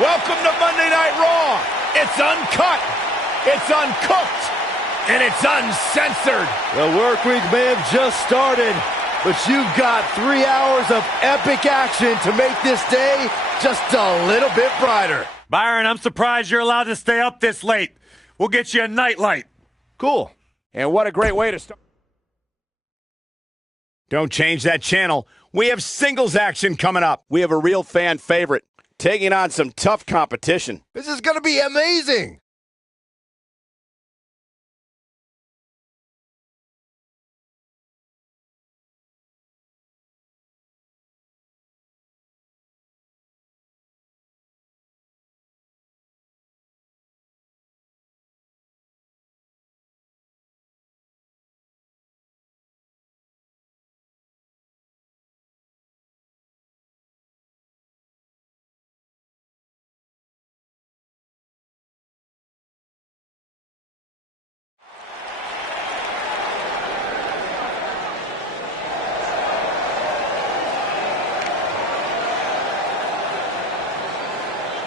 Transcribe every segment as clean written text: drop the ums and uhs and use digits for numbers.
Welcome to Monday Night Raw. It's uncut, it's uncooked, and it's uncensored. The work week may have just started, but you've got 3 hours of epic action to make this day just a little bit brighter. Byron, I'm surprised you're allowed to stay up this late. We'll get you a nightlight. Cool. And what a great way to start. Don't change that channel. We have singles action coming up. We have a real fan favorite taking on some tough competition. This is going to be amazing.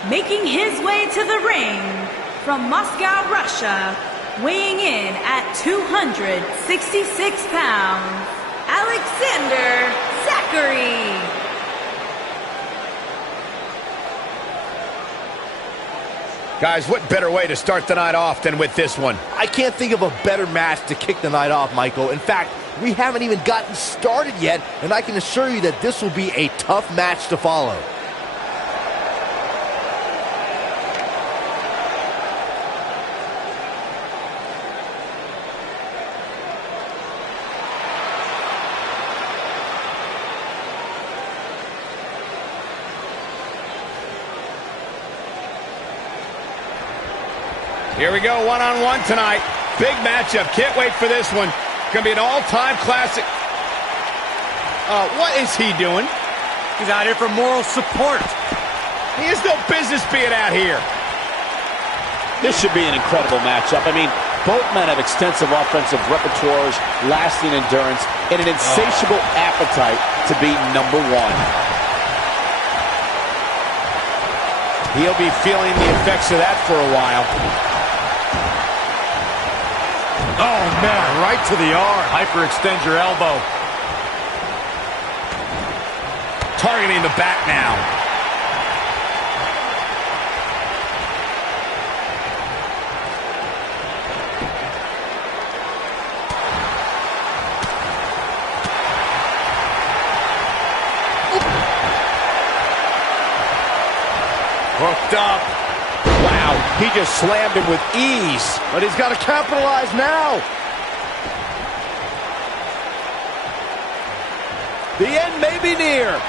Making his way to the ring from Moscow, Russia, weighing in at 266 pounds, Alexander Zachary. Guys, what better way to start the night off than with this one? I can't think of a better match to kick the night off, Michael. In fact, we haven't even gotten started yet, and I can assure you that this will be a tough match to follow. Here we go, one-on-one tonight. Big matchup. Can't wait for this one. Gonna be an all-time classic. What is he doing? He's out here for moral support. He has no business being out here. This should be an incredible matchup. I mean, both men have extensive offensive repertoires, lasting endurance, and an insatiable appetite to be number one. He'll be feeling the effects of that for a while. Oh, man, right to the arm. Hyperextend your elbow. Targeting the back now. Hooked up. Wow, he just slammed him with ease. But he's got to capitalize now. The end may be near.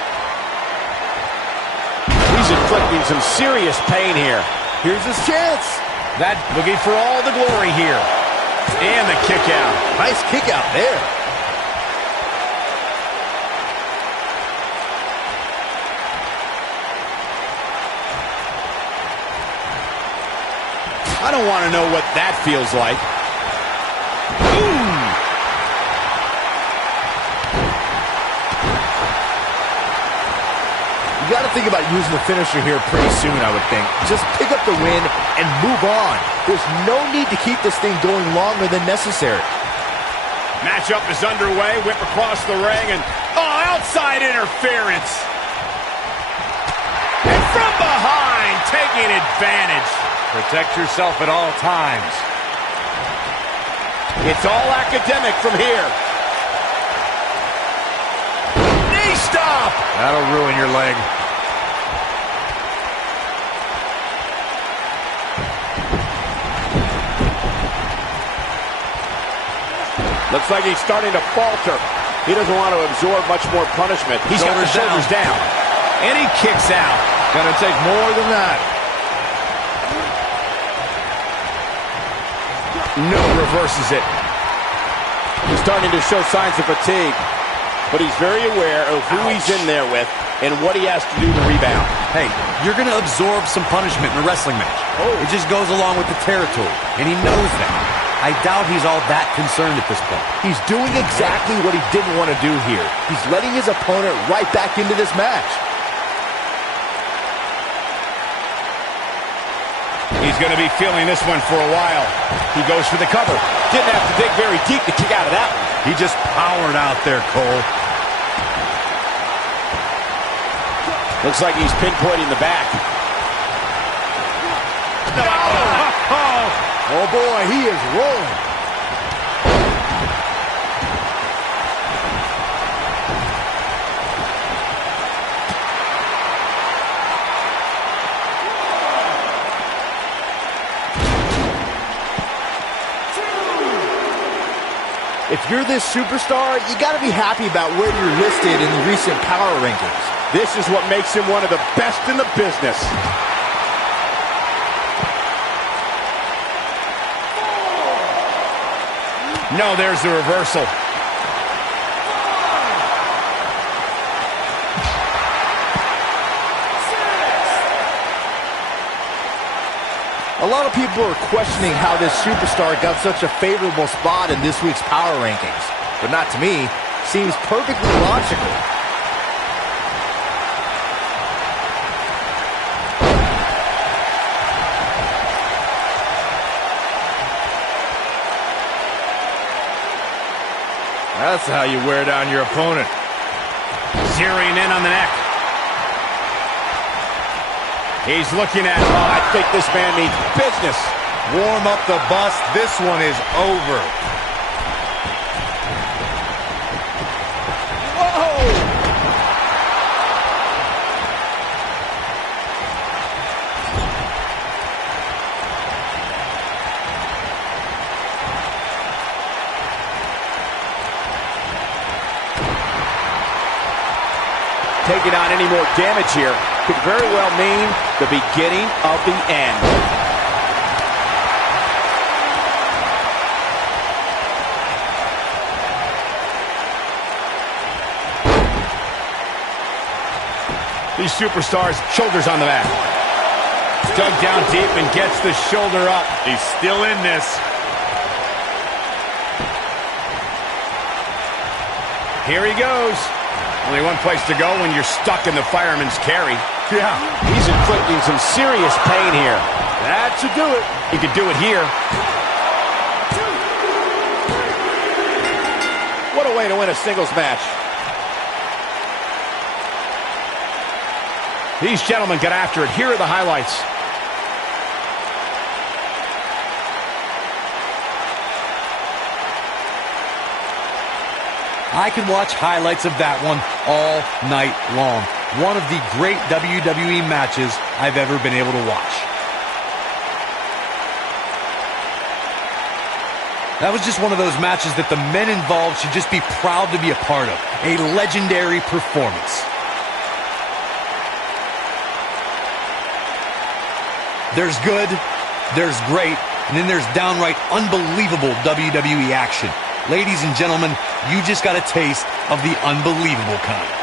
He's inflicting some serious pain here. Here's his chance. That looking for all the glory here. And the kick out. Nice kick out there. I don't want to know what that feels like. Boom! You got to think about using the finisher here pretty soon, I would think. Just pick up the win and move on. There's no need to keep this thing going longer than necessary. Matchup is underway. Whip across the ring and outside interference. And from behind, taking advantage. Protect yourself at all times. It's all academic from here. Knee stop! That'll ruin your leg. Looks like he's starting to falter. He doesn't want to absorb much more punishment. He's got the shoulders down. And he kicks out. Gonna take more than that. No, reverses it. He's starting to show signs of fatigue, but he's very aware of who he's in there with and what he has to do to rebound. Hey, you're going to absorb some punishment in a wrestling match. It just goes along with the territory, and he knows that. I doubt he's all that concerned at this point. He's doing exactly what he didn't want to do here. He's letting his opponent right back into this match. He's going to be feeling this one for a while. He goes for the cover. Didn't have to dig very deep to kick out of that one. He just powered out there, Cole. Looks like he's pinpointing the back. Oh boy, he is rolling. If you're this superstar, you got to be happy about where you're listed in the recent power rankings. This is what makes him one of the best in the business. No, there's the reversal. A lot of people are questioning how this superstar got such a favorable spot in this week's power rankings. But not to me. Seems perfectly logical. That's how you wear down your opponent. Zeroing in on the neck. He's looking at, I think this man means business. Warm up the bus. This one is over. Whoa! Taking on any more damage here could very well mean the beginning of the end. these superstars, shoulders on the mat. Dug down deep and gets the shoulder up. He's still in this. Here he goes. Only one place to go when you're stuck in the fireman's carry. Yeah, he's inflicting some serious pain here. That should do it. He could do it here. What a way to win a singles match. These gentlemen got after it. Here are the highlights. I could watch highlights of that one all night long. One of the great WWE matches I've ever been able to watch. That was just one of those matches that the men involved should just be proud to be a part of. A legendary performance. There's good, there's great, and then there's downright unbelievable WWE action. Ladies and gentlemen, you just got a taste of the unbelievable kind.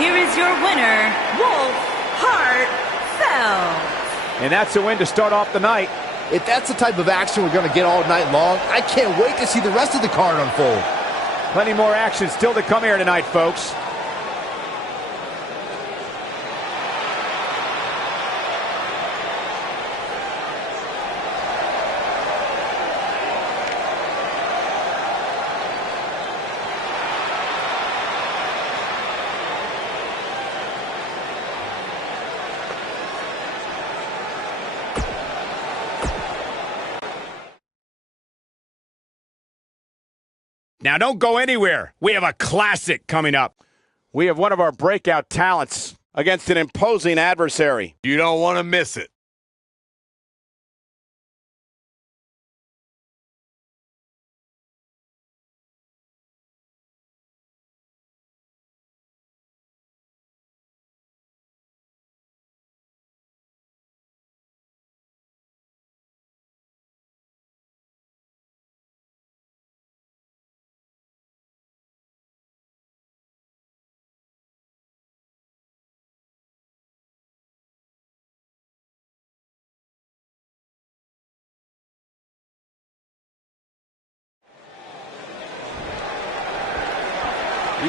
Here is your winner, Wolf Hartfeld. And that's a win to start off the night. If that's the type of action we're going to get all night long, I can't wait to see the rest of the card unfold. Plenty more action still to come here tonight, folks. Now don't go anywhere. We have a classic coming up. We have one of our breakout talents against an imposing adversary. You don't want to miss it.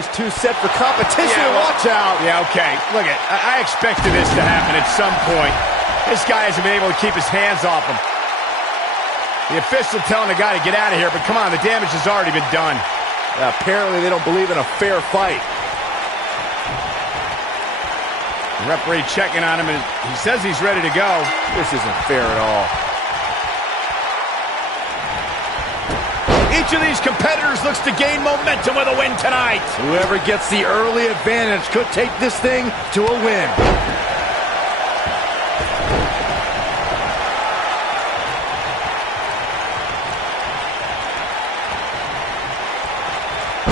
He's too set for competition. Watch out. Yeah, okay. Look, I expected this to happen at some point. This guy hasn't been able to keep his hands off him. The official telling the guy to get out of here, but come on, the damage has already been done. Apparently, they don't believe in a fair fight. The referee checking on him, and he says he's ready to go. This isn't fair at all. Each of these competitors looks to gain momentum with a win tonight. Whoever gets the early advantage could take this thing to a win.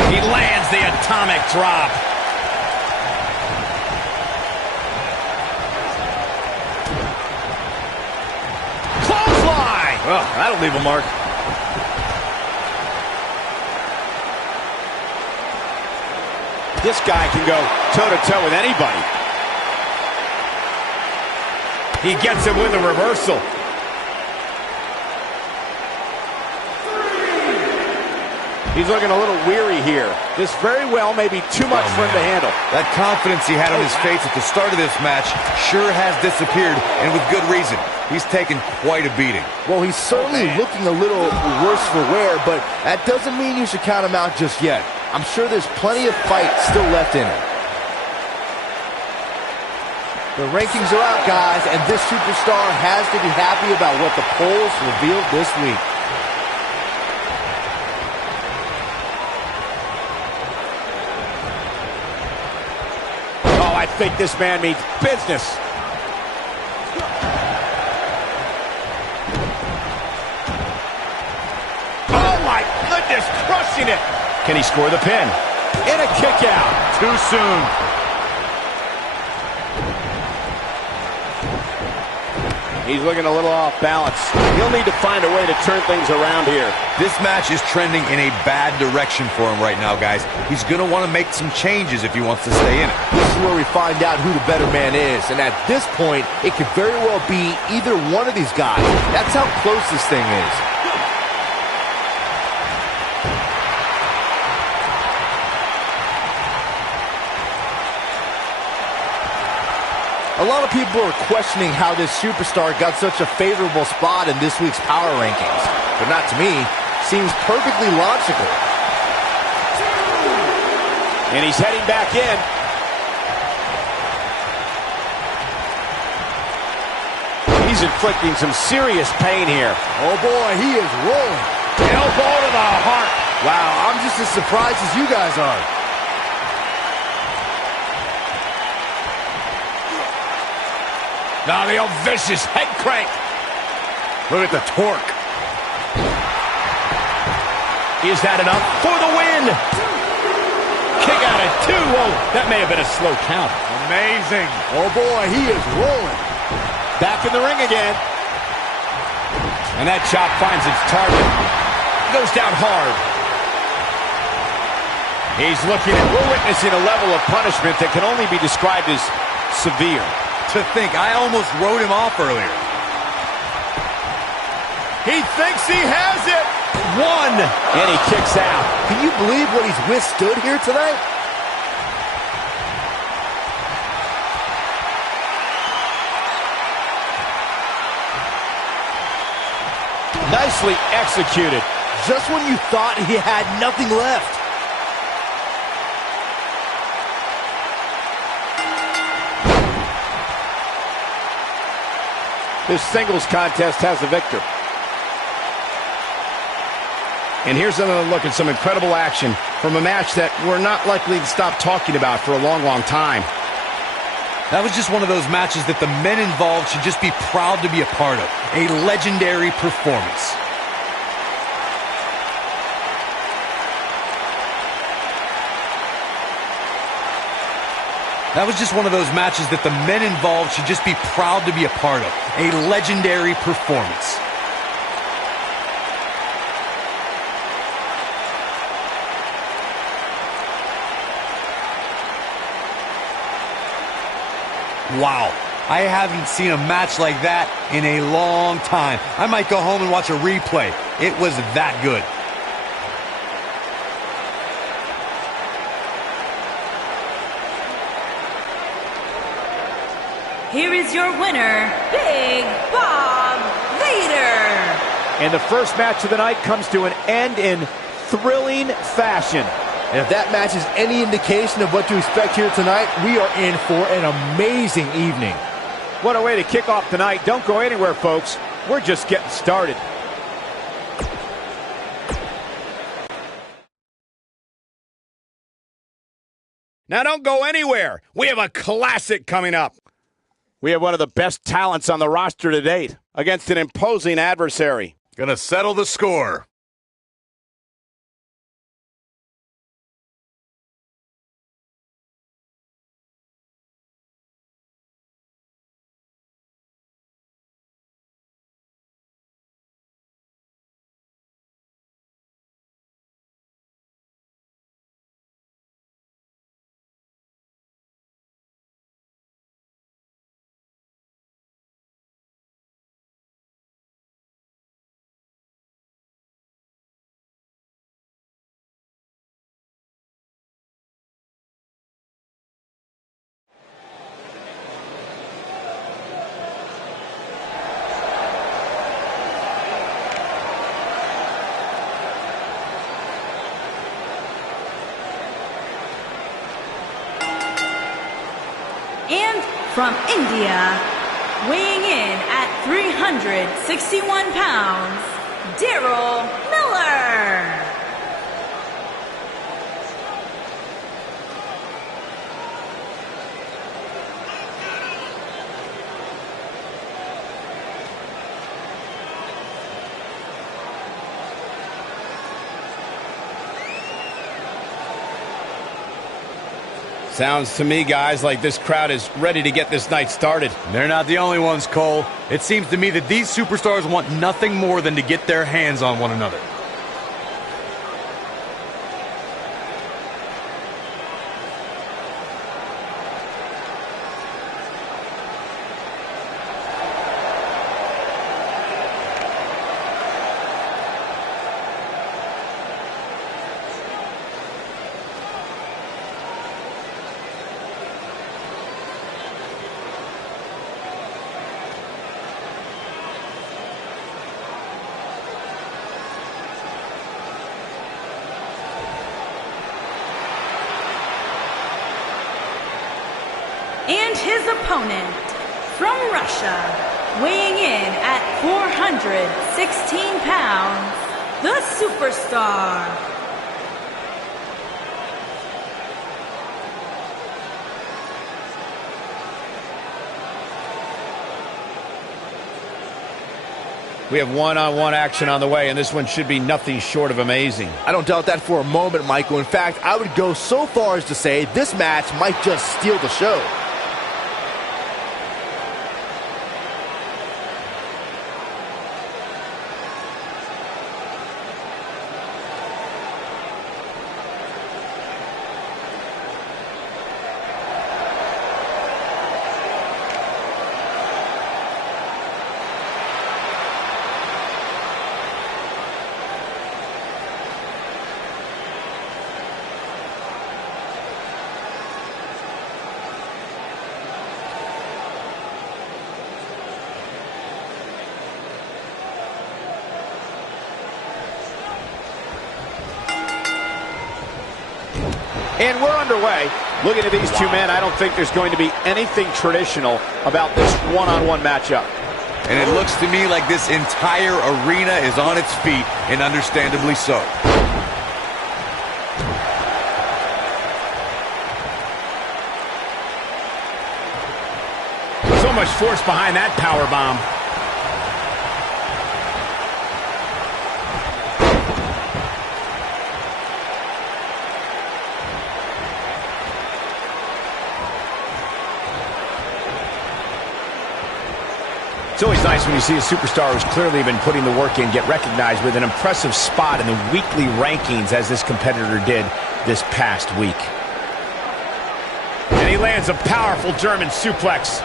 He lands the atomic drop. Clothesline. Well, that'll leave a mark. This guy can go toe-to-toe with anybody. He gets him with a reversal. He's looking a little weary here. This very well may be too much for him to handle. That confidence he had on his face at the start of this match sure has disappeared, and with good reason. He's taken quite a beating. Well, he's certainly looking a little worse for wear, but that doesn't mean you should count him out just yet. I'm sure there's plenty of fight still left in him. The rankings are out, guys, and this superstar has to be happy about what the polls revealed this week. Oh, I think this man means business. Oh, my goodness, crushing it. Can he score the pin? And a kick out. Too soon. He's looking a little off balance. He'll need to find a way to turn things around here. This match is trending in a bad direction for him right now, guys. He's going to want to make some changes if he wants to stay in it. This is where we find out who the better man is, and at this point, it could very well be either one of these guys. That's how close this thing is. A lot of people are questioning how this superstar got such a favorable spot in this week's power rankings. But not to me. Seems perfectly logical. And he's heading back in. He's inflicting some serious pain here. Oh boy, he is rolling. Elbow to the heart. Wow, I'm just as surprised as you guys are. Now the old vicious head crank. Look at the torque. Is that enough for the win? Kick out at 2. Whoa, that may have been a slow count. Amazing. Oh boy, he is rolling. Back in the ring again. And that chop finds its target. Goes down hard. We're witnessing a level of punishment that can only be described as severe. To think, I almost wrote him off earlier. He thinks he has it. 1. And he kicks out. Can you believe what he's withstood here tonight? Nicely executed. Just when you thought he had nothing left. This singles contest has a victor. And here's another look at some incredible action from a match that we're not likely to stop talking about for a long, long time. That was just one of those matches that the men involved should just be proud to be a part of. A legendary performance. That was just one of those matches that the men involved should just be proud to be a part of. A legendary performance. Wow. I haven't seen a match like that in a long time. I might go home and watch a replay. It was that good. here is your winner, Big Bob Vader. And the first match of the night comes to an end in thrilling fashion. And if that match is any indication of what to expect here tonight, we are in for an amazing evening. What a way to kick off tonight. Don't go anywhere, folks. We're just getting started. Now don't go anywhere. We have a classic coming up. We have one of the best talents on the roster to date against an imposing adversary. Gonna settle the score. And from India, weighing in at 361 pounds, Daryl Miller. Sounds to me, guys, like this crowd is ready to get this night started. They're not the only ones, Cole. It seems to me that these superstars want nothing more than to get their hands on one another. And his opponent, from Russia, weighing in at 416 pounds, the Superstar. We have one-on-one action on the way, and this one should be nothing short of amazing. I don't doubt that for a moment, Michael. In fact, I would go so far as to say this match might just steal the show. And we're underway. Looking at these two men, I don't think there's going to be anything traditional about this one-on-one matchup. And it looks to me like this entire arena is on its feet, and understandably so. So much force behind that power bomb. It's always nice when you see a superstar who's clearly been putting the work in get recognized with an impressive spot in the weekly rankings, as this competitor did this past week. And he lands a powerful German suplex.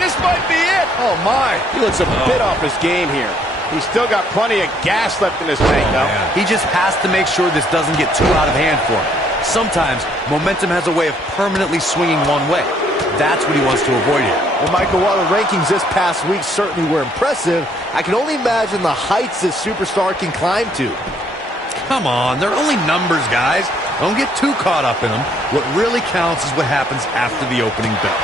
This might be it. Oh, my. He looks a bit off his game here. He's still got plenty of gas left in his tank, though. He just has to make sure this doesn't get too out of hand for him. Sometimes, momentum has a way of permanently swinging one way. that's what he wants to avoid here. Well, Michael, while the rankings this past week certainly were impressive, I can only imagine the heights this superstar can climb to. Come on, they're only numbers, guys. Don't get too caught up in them. What really counts is what happens after the opening bell.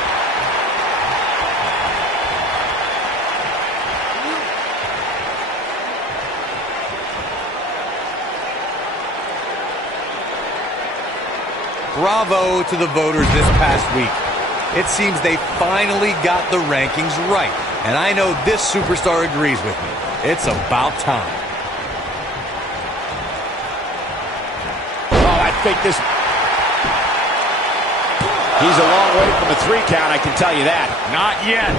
Bravo to the voters this past week. It seems they finally got the rankings right. And I know this superstar agrees with me. It's about time. Oh, I think this... He's a long way from a 3 count, I can tell you that. Not yet.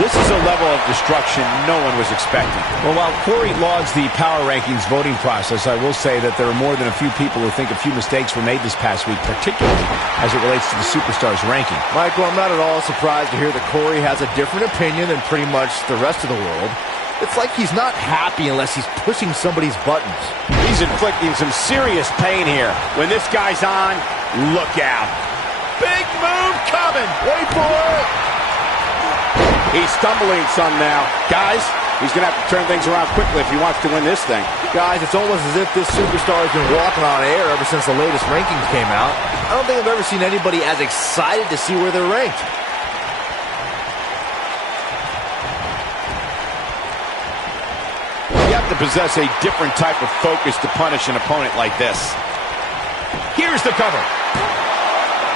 This is a level of destruction no one was expecting. Well, while Corey lauds the power rankings voting process, I will say that there are more than a few people who think a few mistakes were made this past week, particularly as it relates to the Superstars ranking. Michael, I'm not at all surprised to hear that Corey has a different opinion than pretty much the rest of the world. It's like he's not happy unless he's pushing somebody's buttons. He's inflicting some serious pain here. When this guy's on, look out. Big move coming. Wait for it. He's stumbling some now. Guys, he's going to have to turn things around quickly if he wants to win this thing. Guys, it's almost as if this superstar has been walking on air ever since the latest rankings came out. I don't think I've ever seen anybody as excited to see where they're ranked. You have to possess a different type of focus to punish an opponent like this. Here's the cover.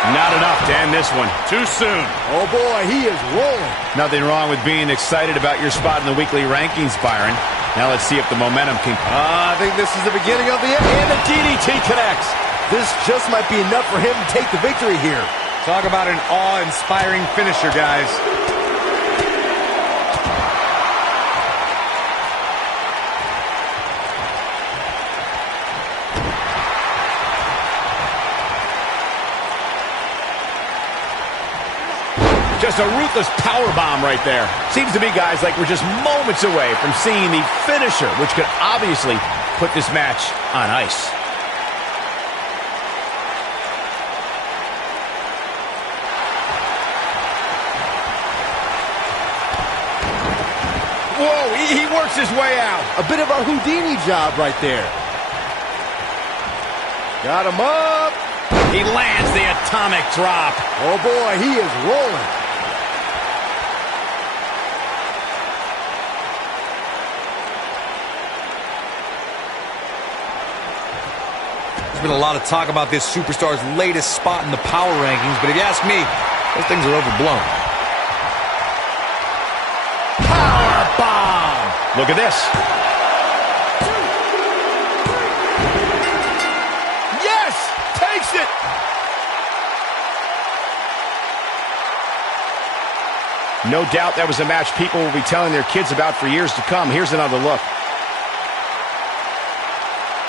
Not enough to end this one. Too soon. Oh boy, he is rolling. Nothing wrong with being excited about your spot in the weekly rankings, Byron. Now let's see if the momentum can... I think this is the beginning of the end. And the DDT connects. This just might be enough for him to take the victory here. Talk about an awe-inspiring finisher, guys. Just a ruthless powerbomb right there. Seems to be, guys, like we're just moments away from seeing the finisher, which could obviously put this match on ice. Whoa, he works his way out. A bit of a Houdini job right there. Got him up. He lands the atomic drop. Oh boy, he is rolling. There's been a lot of talk about this superstar's latest spot in the power rankings, but if you ask me, those things are overblown. Power bomb. Look at this. Yes! Takes it! No doubt that was a match people will be telling their kids about for years to come. Here's another look.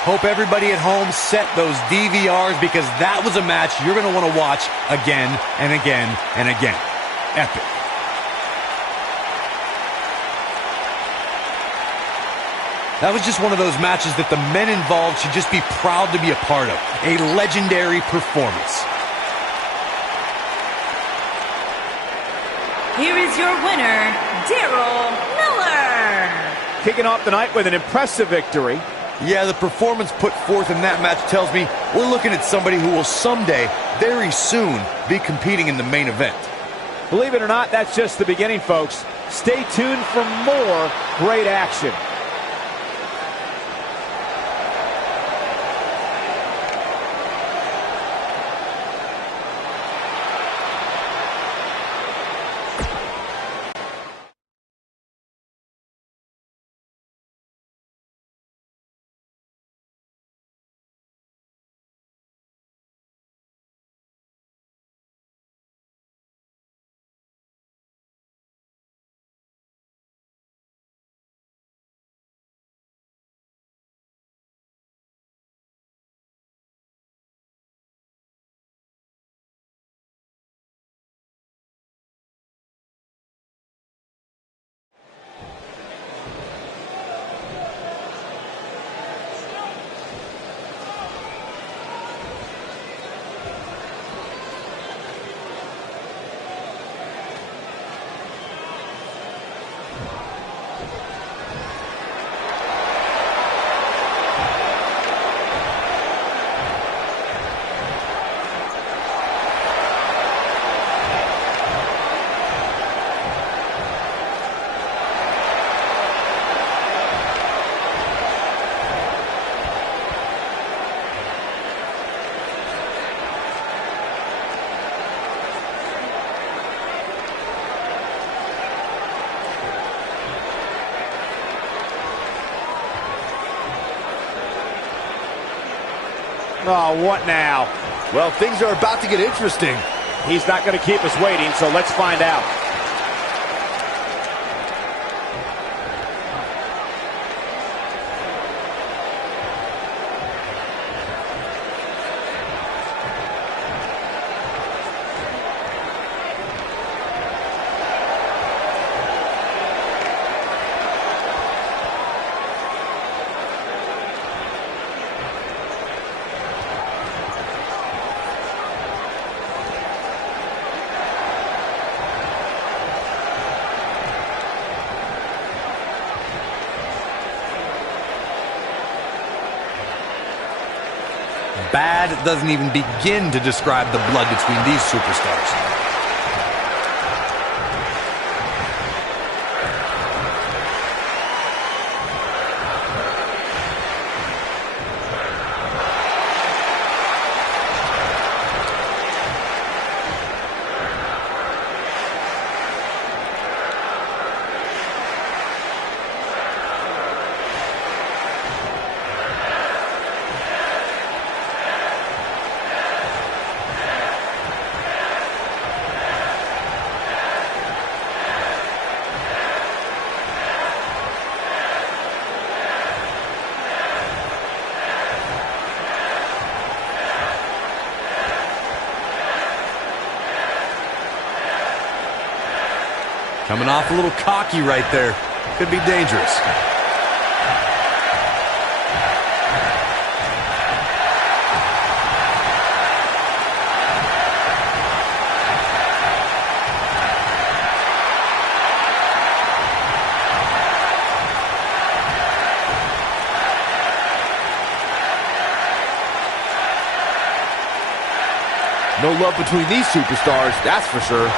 Hope everybody at home set those DVRs because that was a match you're going to want to watch again and again and again. Epic. That was just one of those matches that the men involved should just be proud to be a part of. A legendary performance. Here is your winner, Daryl Miller. Kicking off the night with an impressive victory. Yeah, the performance put forth in that match tells me we're looking at somebody who will someday, very soon, be competing in the main event. Believe it or not, that's just the beginning, folks. Stay tuned for more great action. Oh, what now? Well, things are about to get interesting. He's not going to keep us waiting, so let's find out. Bad doesn't even begin to describe the blood between these superstars. Coming off a little cocky right there. Could be dangerous. No love between these superstars, that's for sure.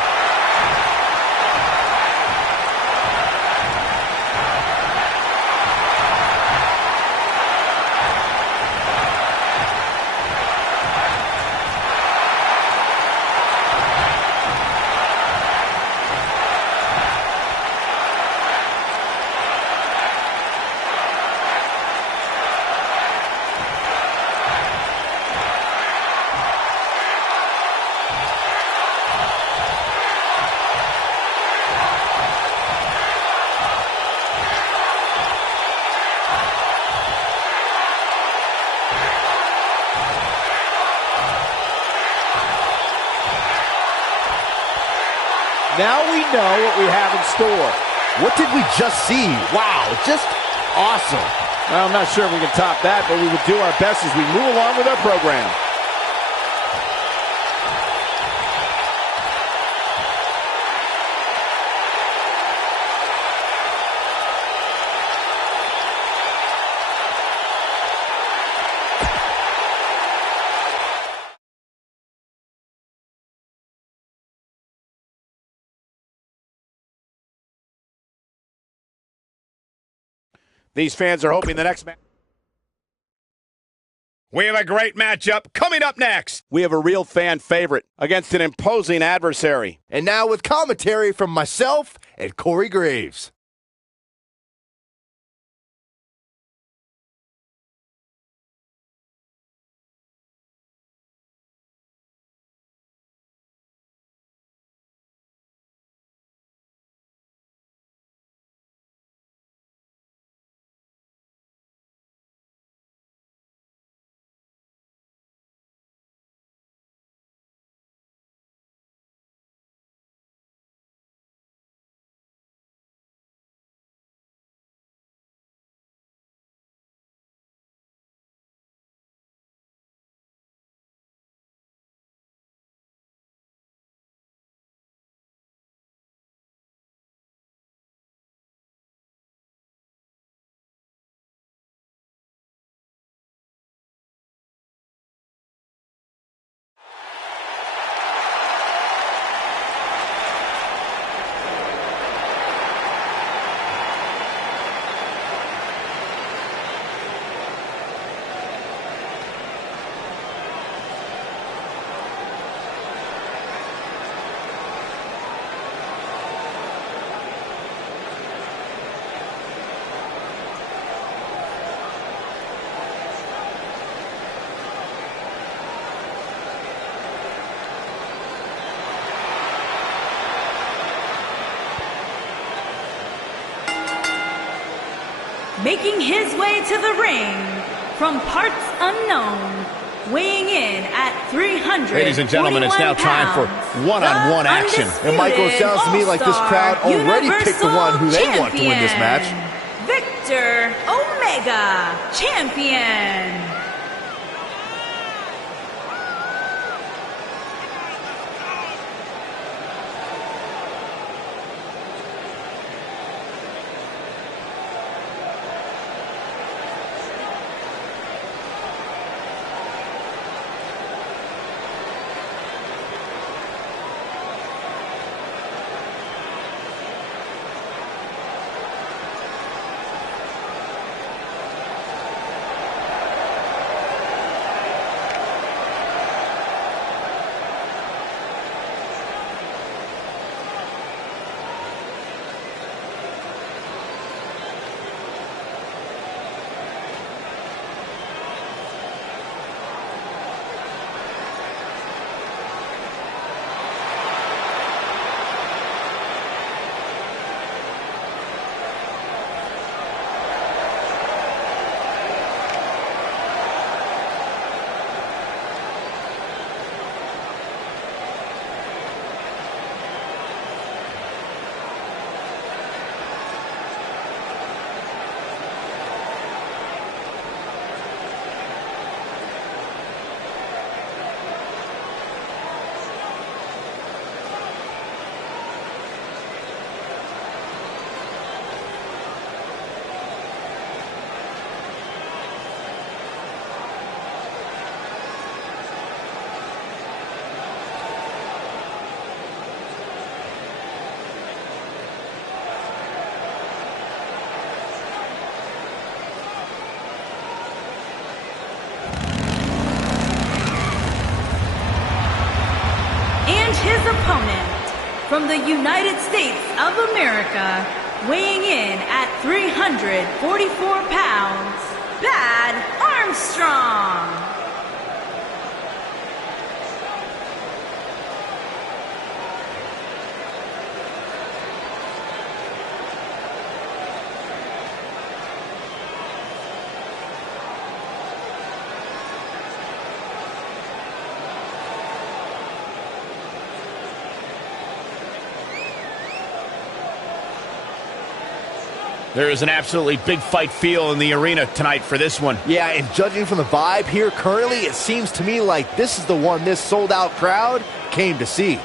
Now we know what we have in store. What did we just see? Wow, just awesome. Well, I'm not sure if we can top that, but we will do our best as we move along with our program. These fans are hoping the next match. We have a great matchup coming up next. We have a real fan favorite against an imposing adversary. And now with commentary from myself and Corey Graves. making his way to the ring from parts unknown, weighing in at 300. Ladies and gentlemen, it's now time for one-on-one action. And Michael, it sounds to me like this crowd already picked the one who they want to win this match. Victor Omega, champion. His opponent from the United States of America, weighing in at 344 pounds, Bad Armstrong. There is an absolutely big fight feel in the arena tonight for this one. Yeah, and judging from the vibe here currently, it seems to me like this is the one this sold-out crowd came to see.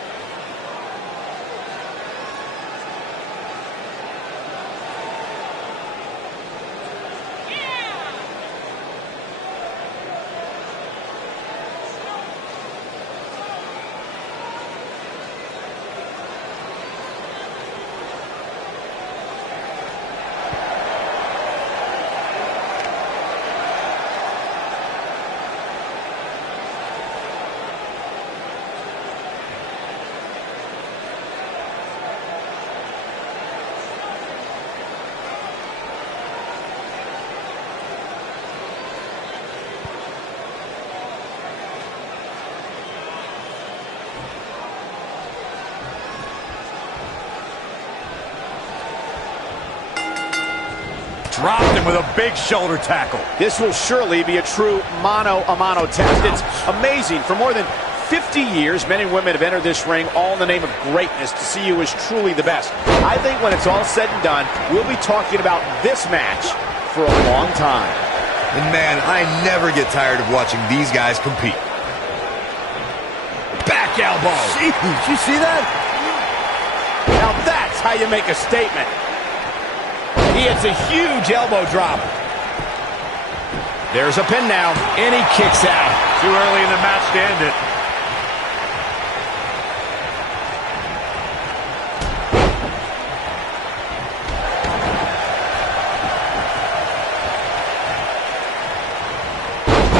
Dropped him with a big shoulder tackle. This will surely be a true mano-a-mano test. It's amazing. For more than 50 years, men and women have entered this ring all in the name of greatness to see who is truly the best. I think when it's all said and done, we'll be talking about this match for a long time. And man, I never get tired of watching these guys compete. Back elbow. Jeez, did you see that? Now that's how you make a statement. He hits a huge elbow drop. There's a pin now, and he kicks out. Too early in the match to end it.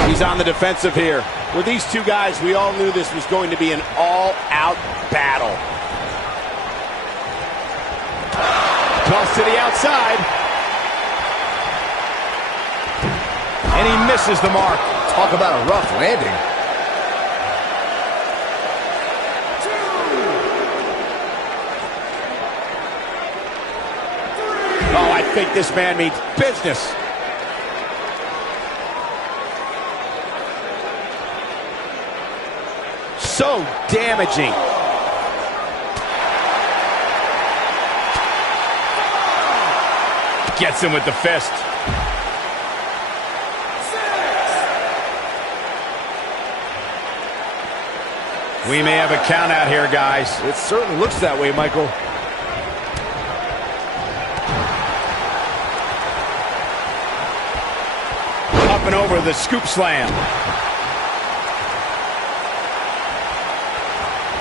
He's on the defensive here. With these two guys, we all knew this was going to be an all-out battle. Toss to the outside. And he misses the mark. Talk about a rough landing. Oh, I think this man means business. so damaging. Gets him with the fist. We may have a count out here, guys. It certainly looks that way, Michael. Up and over the scoop slam.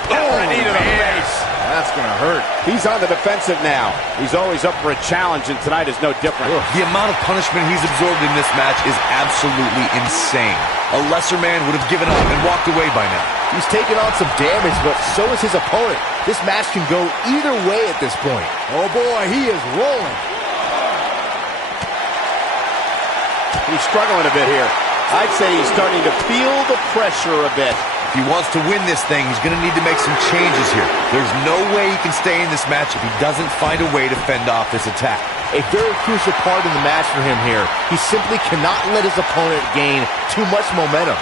Oh, a knee to the face. That's going to hurt. He's on the defensive now. He's always up for a challenge, and tonight is no different. The amount of punishment he's absorbed in this match is absolutely insane. A lesser man would have given up and walked away by now. He's taken on some damage, but so is his opponent. This match can go either way at this point. Oh boy, he is rolling. He's struggling a bit here. I'd say he's starting to feel the pressure a bit. If he wants to win this thing, he's going to need to make some changes here. There's no way he can stay in this match if he doesn't find a way to fend off this attack. A very crucial part in the match for him here. He simply cannot let his opponent gain too much momentum.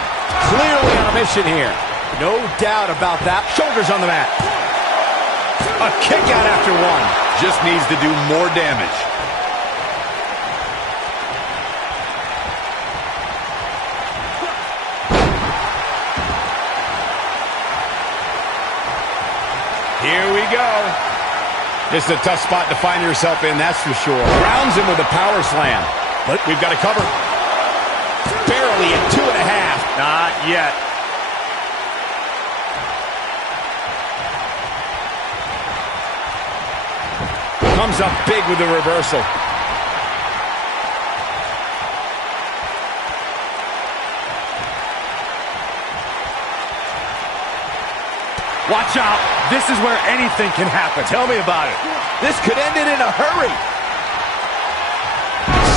Clearly on a mission here. No doubt about that. Shoulders on the mat. A kick out after one. Just needs to do more damage. Here we go. This is a tough spot to find yourself in, that's for sure. Grounds him with a power slam. But we've got to cover. Barely at 2.5. Not yet. Comes up big with the reversal. Watch out. This is where anything can happen. Tell me about it. This could end it in a hurry.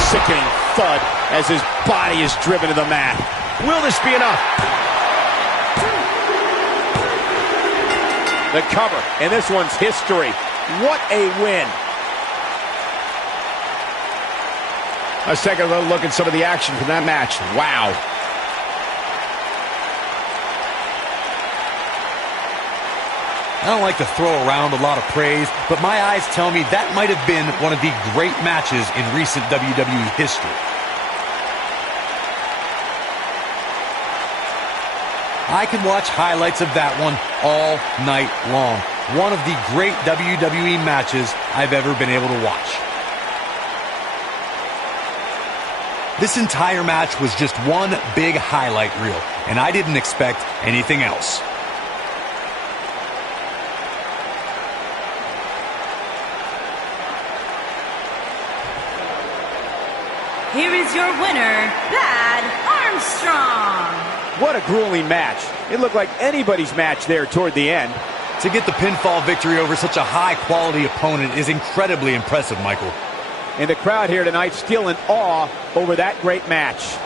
Sickening thud as his body is driven to the mat. Will this be enough? The cover, and this one's history. What a win. Let's take a little look at some of the action from that match. Wow. I don't like to throw around a lot of praise, but my eyes tell me that might have been one of the great matches in recent WWE history. I could watch highlights of that one all night long. One of the great WWE matches I've ever been able to watch. This entire match was just one big highlight reel, and I didn't expect anything else. Here is your winner, Bad Armstrong. What a grueling match. It looked like anybody's match there toward the end. To get the pinfall victory over such a high-quality opponent is incredibly impressive, Michael. And the crowd here tonight still in awe over that great match.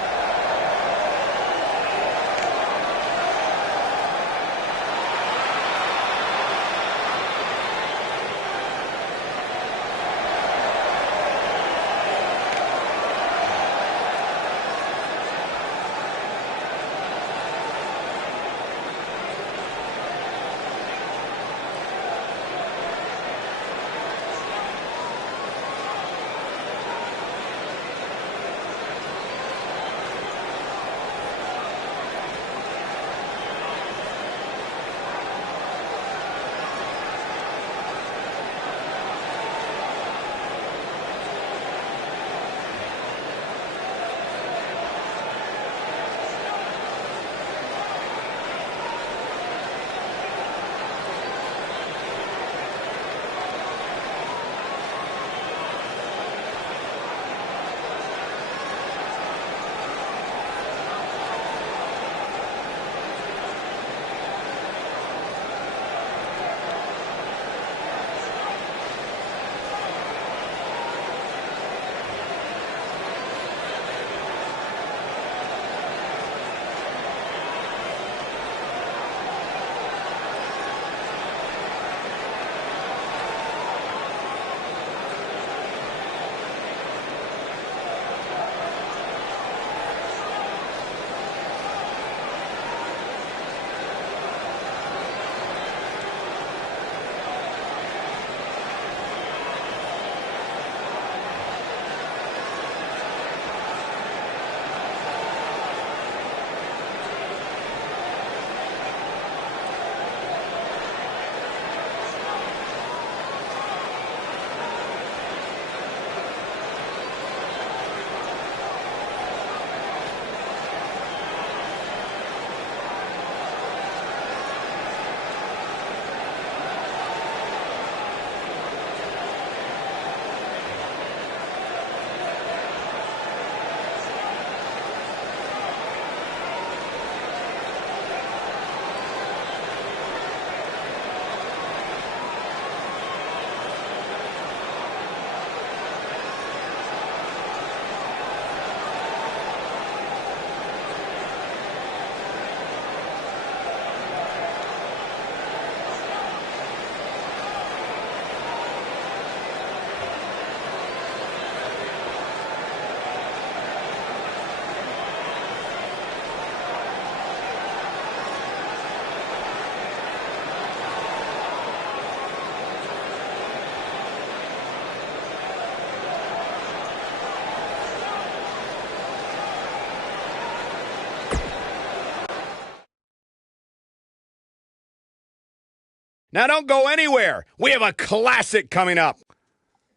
Now don't go anywhere. We have a classic coming up.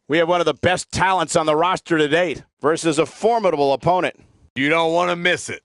We have one of the best talents on the roster to date versus a formidable opponent. You don't want to miss it.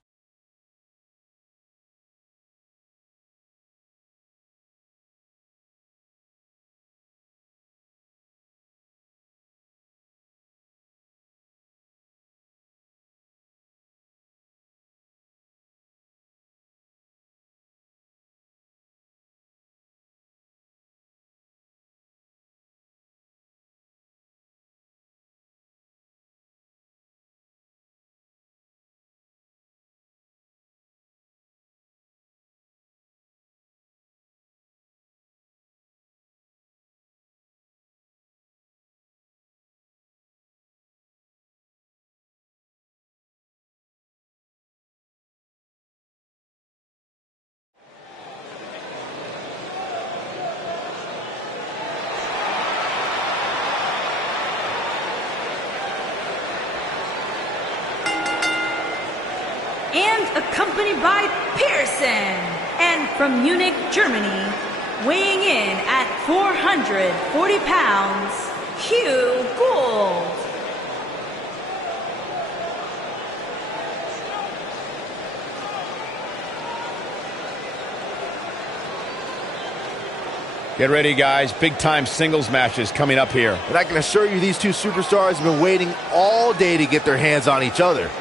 And accompanied by Pearson. And from Munich, Germany, weighing in at 440 pounds, Hugh Gould. Get ready, guys. Big-time singles matches coming up here. And I can assure you these two superstars have been waiting all day to get their hands on each other.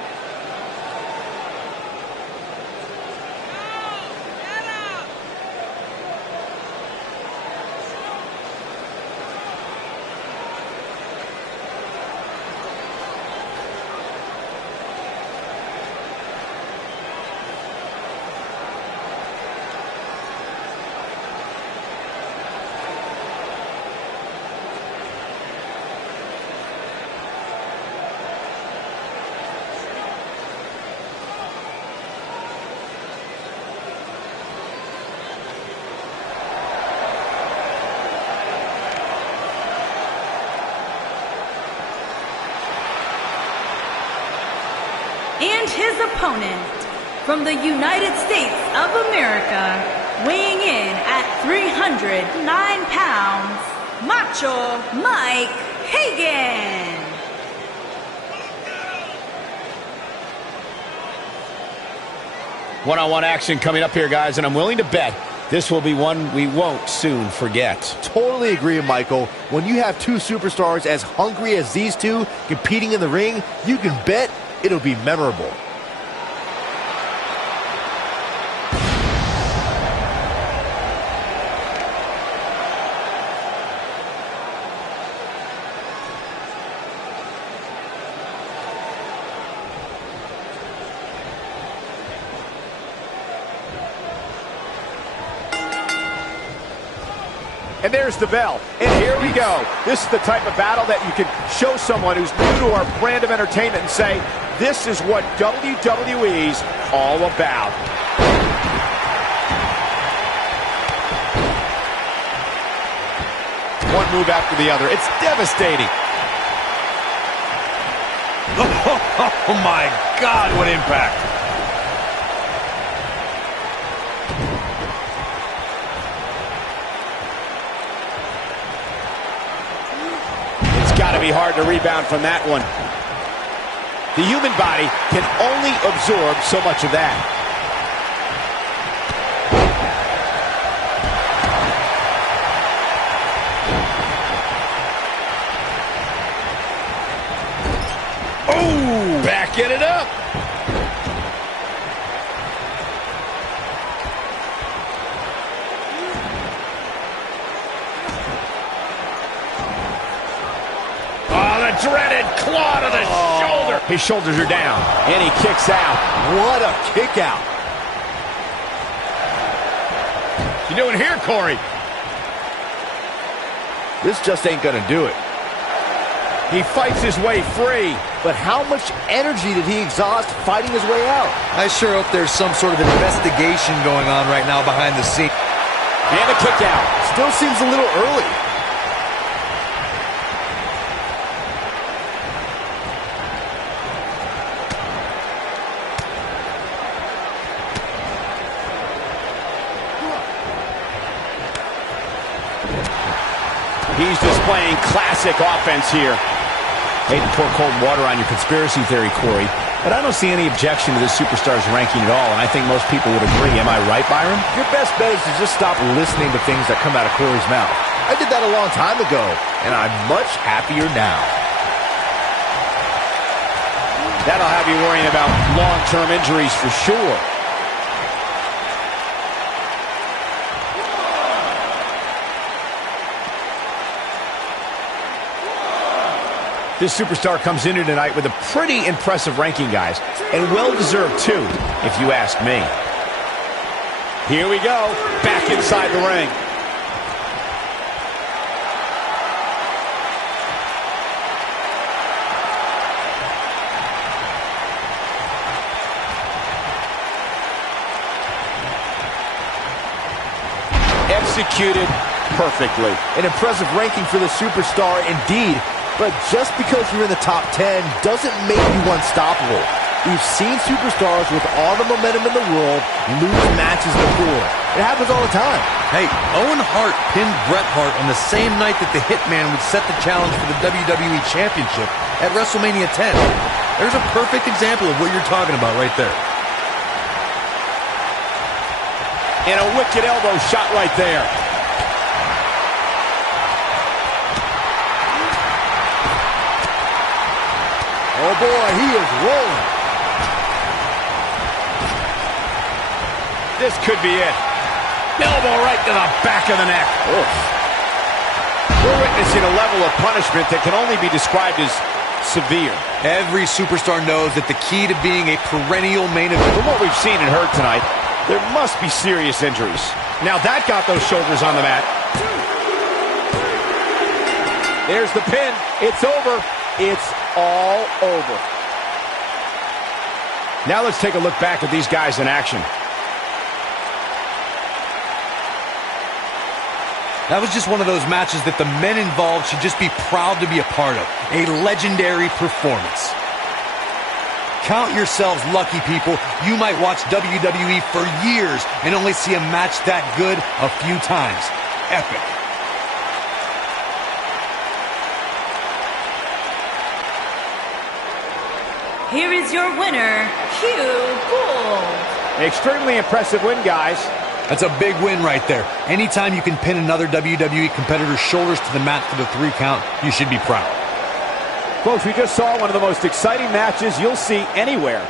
And his opponent, from the United States of America, weighing in at 309 pounds, Macho Mike Hagan. One-on-one action coming up here, guys, and I'm willing to bet this will be one we won't soon forget. Totally agree, Michael. When you have two superstars as hungry as these two competing in the ring, you can bet it'll be memorable. And there's the bell. And here we go. This is the type of battle that you can show someone who's new to our brand of entertainment and say, this is what WWE's all about. One move after the other. It's devastating. Oh my God, what impact. Gotta be hard to rebound from that one. The human body can only absorb so much of that. Oh, backing it up. Dreaded claw to the shoulder. His shoulders are down, and he kicks out. What a kick out. What you doing here, Corey? This just ain't gonna do it. He fights his way free. But how much energy did he exhaust fighting his way out? I sure hope there's some sort of investigation going on right now behind the scenes. And a kick out. Still seems a little early. He's displaying classic offense here. Hate to pour cold water on your conspiracy theory, Corey, but I don't see any objection to this superstar's ranking at all, and I think most people would agree. Am I right, Byron? Your best bet is to just stop listening to things that come out of Corey's mouth. I did that a long time ago, and I'm much happier now. That'll have you worrying about long-term injuries for sure. This superstar comes in here tonight with a pretty impressive ranking, guys, and well-deserved, too, if you ask me. Here we go, back inside the ring. Executed perfectly. An impressive ranking for the superstar indeed. But just because you're in the top 10 doesn't make you unstoppable. We've seen superstars with all the momentum in the world lose matches before. It happens all the time. Hey, Owen Hart pinned Bret Hart on the same night that the Hitman would set the challenge for the WWE Championship at WrestleMania 10. There's a perfect example of what you're talking about right there. And a wicked elbow shot right there. Oh boy, he is rolling. This could be it. Elbow right to the back of the neck. Oof. We're witnessing a level of punishment that can only be described as severe. Every superstar knows that the key to being a perennial main event. From what we've seen and heard tonight, there must be serious injuries. Now that got those shoulders on the mat. There's the pin. It's over. It's all over. Now let's take a look back at these guys in action. That was just one of those matches that the men involved should just be proud to be a part of. A legendary performance. Count yourselves lucky, people. You might watch WWE for years and only see a match that good a few times. Epic. Here is your winner, Hugh Gould. Extremely impressive win, guys. That's a big win right there. Anytime you can pin another WWE competitor's shoulders to the mat for the 3 count, you should be proud. Folks, we just saw one of the most exciting matches you'll see anywhere.